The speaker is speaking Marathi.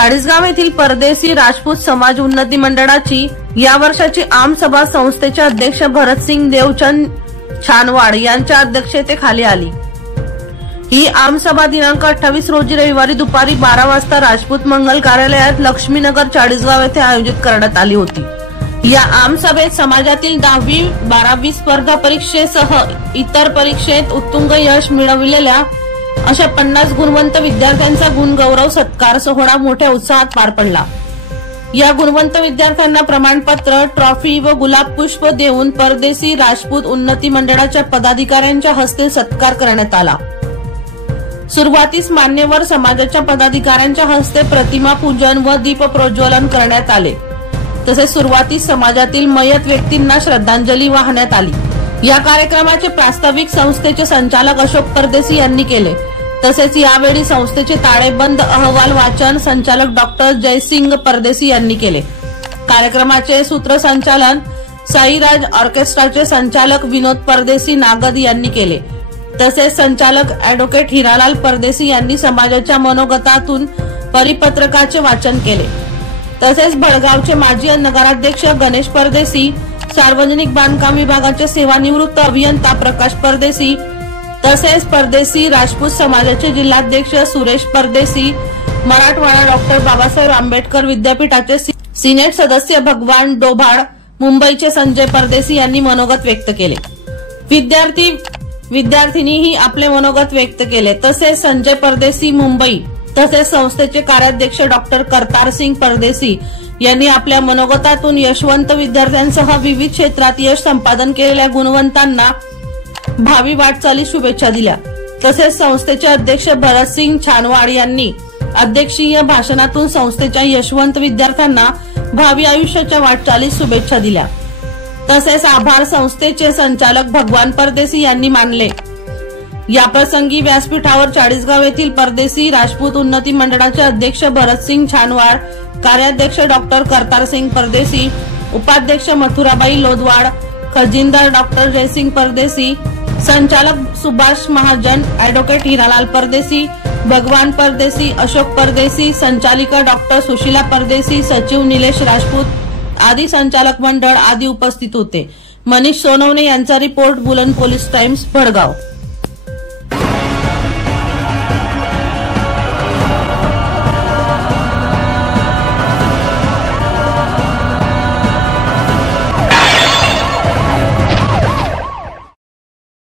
चाळीसगाव येथील परदेशी राजपूत समाज उन्नती मंडळाची या वर्षाची आमसभा संस्थेचे अध्यक्ष भरतसिंग देवचंद छानवाड यांच्या अध्यक्षतेखाली आली। ही आमसभा दिनांक 28 रोजी रविवारी दुपारी 12 वाजता राजपूत मंगल कार्यालयात लक्ष्मीनगर चाळीसगाव येथे आयोजित करण्यात आली होती। या आमसभेत समाजातील 10वी 12वी स्पर्धा परीक्षेसह इतर परीक्षेत उत्तुंग यश मिळविलेल्या अशा 50 गुणवंत विद्यार्थ्यांचा गुणगौरव सत्कार सोहळा मोठ्या उत्साहात पार पडला। या गुणवंत विद्यार्थ्यांना प्रमाणपत्र, ट्रॉफी व गुलाब पुष्प देऊन परदेशी राजपूत उन्नती मंडळाच्या पदाधिकाऱ्यांच्या हस्ते सत्कार करण्यात आला। सुरुवातीस मान्यवर समाजाच्या पदाधिकाऱ्यांच्या हस्ते प्रतिमा पूजन व दीप प्रज्वलन करण्यात आले। तसेच सुरुवातीस समाजातील मयत व्यक्तींना श्रद्धांजली वाहण्यात आली। या कार्यक्रमाचे प्रास्ताविक संस्थेचे संचालक अशोक परदेशी यांनी केले। तसेच यावेळी संस्थेचे ताळेबंद अहवाल वाचन संचालक डॉक्टर जयसिंग परदेशी यांनी केले। कार्यक्रमाचे सूत्रसंचालन साईराज ऑर्केस्ट्राचे संचालक विनोद परदेशी नागद यांनी केले। तसेच संचालक ॲडव्होकेट हिरालाल परदेशी यांनी समाजाच्या मनोगतातून परिपत्रकाचे वाचन केले। तसेच भडगावचे माजी नगराध्यक्ष गणेश परदेशी, सार्वजनिक बांधकाम विभागाचे सेवानिवृत्त अभियंता प्रकाश परदेशी, तसेच परदेशी राजपूत समाजाचे जिल्हाध्यक्ष सुरेश परदेशी, मराठवाडा डॉक्टर बाबासाहेब आंबेडकर विद्यापीठाचे सिनेट सदस्य भगवान डोभाळ, मुंबईचे संजय परदेशी यांनी मनोगत व्यक्त केले। विद्यार्थींनीही आपले मनोगत व्यक्त केले। तसेच संजय परदेशी मुंबई तसेच संस्थेचे कार्याध्यक्ष डॉक्टर करतार सिंग परदेशी यांनी आपल्या मनोगतातून यशवंत विद्यार्थ्यांसह विविध क्षेत्रात यश संपादन केलेल्या गुणवंतांना भावी वाटचालीस शुभेच्छा दिल्या। तसेच संस्थेचे अध्यक्ष भरतसिंग छानवाड यांनी अध्यक्षीय भाषणातून संस्थेच्या यशवंत विद्यार्थ्यांना भावी आयुष्याच्या वाटचालीस शुभेच्छा दिल्या। तसेच आभार संस्थेचे संचालक भगवान परदेशी यांनी मानले। या प्रसंगी व्यासपीठावर चाळीसगाव येथील परदेशी राजपूत उन्नती मंडळाचे अध्यक्ष भरतसिंग छानवाड, कार्याध्यक्ष डॉक्टर करतार सिंग परदेशी, उपाध्यक्ष मथुराबाई लोदवाड, खजिनदार डॉक्टर जयसिंग परदेशी, संचालक सुभाष महाजन, ॲडव्होकेट हिरालाल परदेशी, भगवान परदेशी, अशोक परदेशी, संचालिका डॉक्टर सुशीला परदेशी, सचिव निलेश राजपूत आदी संचालक मंडळ आदी उपस्थित होते। मनीष सोनवणे यांचा रिपोर्ट बुलंद पोलीस टाइम्स भडगाव।